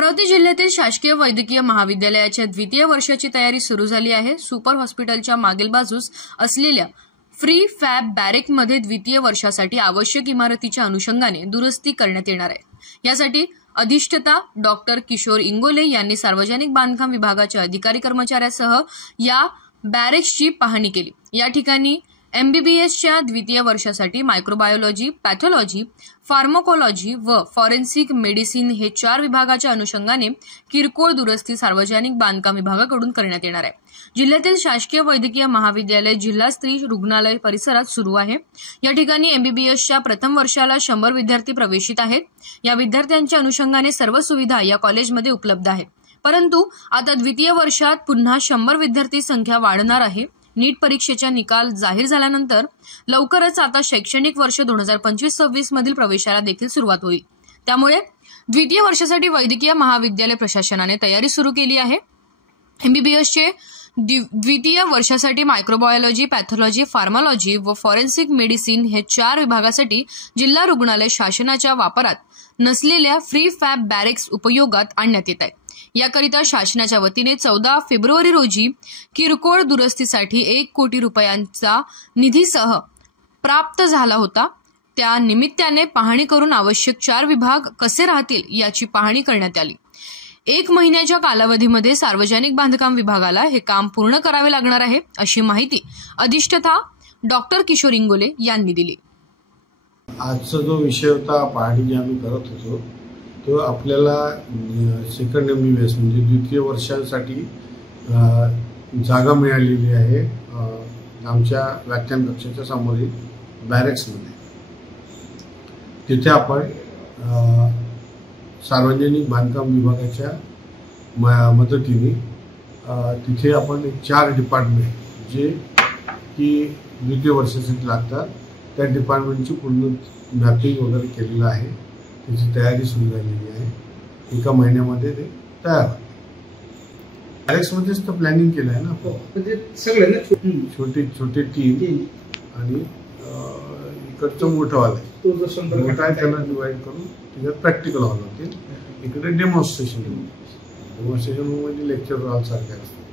अमरावती जिल्ह्यातील शासकीय वैद्यकीय महाविद्यालयाच्या द्वितीय वर्षाची तयारी सुरू झाली आहे। सुपर हॉस्पिटलच्या मागील बाजूस असलेल्या फ्री फॅब बॅरेकमध्ये द्वितीय वर्षासाठी आवश्यक इमारतीच्या अनुषंगाने दुरुस्ती करण्यात येणार आहे। यासाठी अधिष्ठाता डॉक्टर किशोर इंगोले यांनी सार्वजनिक बांधकाम विभागाच्या अधिकारी कर्मचाऱ्यांसह या बॅरेक्सची पाहणी केली। या ठिकाणी एमबीबीएसच्या द्वितीय वर्षासाठी मायक्रोबायोलॉजी, पॅथॉलॉजी, फार्माकोलॉजी व फॉरेन्सिक मेडिसिन हे 4 विभागाच्या अनुषंगाने किरकोळ दुरुस्ती सार्वजनिक बांधकाम विभागाकडून करण्यात येणार आहे। जिल्ह्यातील शासकीय वैद्यकीय महाविद्यालय जिल्हा स्त्री रुग्णालय परिसरात सुरू आहे। या ठिकाणी एमबीबीएसच्या प्रथम वर्षाला 100 विद्यार्थी प्रवेशित आहेत। या विद्यार्थ्यांच्या अनुषंगाने सर्व सुविधा या कॉलेजमध्ये उपलब्ध आहेत। परंतु आता द्वितीय वर्षात पुन्हा 100 विद्यार्थी संख्या वाढणार आहे। नीट परीक्षेचा निकाल जाहीर झाल्यानंतर लवकरच आता शैक्षणिक वर्ष 2025-26 मधील प्रवेशाला देखील सुरुवात होईल। त्यामुळे द्वितीय वर्षासाठी वैद्यकीय महाविद्यालय प्रशासनाने तयारी सुरू केली आहे। एमबीबीएसचे द्वितीय वर्षासाठी मायक्रोबायोलॉजी, पॅथॉलॉजी, फार्मालॉजी व फॉरेन्सिक मेडिसिन हे 4 विभागासाठी जिल्हा रुग्णालय शासनाच्या वापरात नसलेल्या फ्री फॅब बॅरेक्स उपयोगात आणण्यात येत आहे। याकरिता शासनाच्या वतीने 14 फेब्रुवारी रोजी किरकोळ दुरुस्तीसाठी 1 कोटी रुपयांचा निधीसह प्राप्त झाला होता। त्या निमित्ताने पाहणी करून आवश्यक 4 विभाग कसे राहतील याची पाहणी करण्यात आली। 1 महिन्याच्या कालावधीमध्ये सार्वजनिक बांधकाम विभागाला हे काम पूर्ण करावे लागणार आहे, अशी माहिती अधिष्ठाता डॉक्टर किशोर इंगोले यांनी दिली। आजचा जो विषय होता पाहणी जी आम्ही करत होतो तो आपल्याला सेकंड एमबीबीएस म्हणजे द्वितीय वर्षासाठी जागा मिळालेली आहे आमच्या व्याख्यान कक्षाच्या समोरील बॅरेक्समध्ये। तिथे आपण सार्वजनिक बांधकाम विभागाच्या मदतीने तिथे आपण 4 डिपार्टमेंट जे की द्वितीय वर्षासाठी लागतात त्या डिपार्टमेंटची पूर्ण मॅपिंग वगैरे केलेलं आहे। त्याची तयारी सुरू झालेली आहे। 1 महिन्यामध्ये ते तयार होते। बॅरेक्समध्येच तर प्लॅनिंग केलं आहे ना म्हणजे सगळे ना छोटे छोटे टीम आणि इकडचं मोठं हॉल आहे। मोठा आहे त्याला डिवाइड करून त्याच्यात प्रॅक्टिकल हॉल होते। इकडे डेमॉन्स्ट्रेशन रूम म्हणजे लेक्चर हॉल सारखे असतात।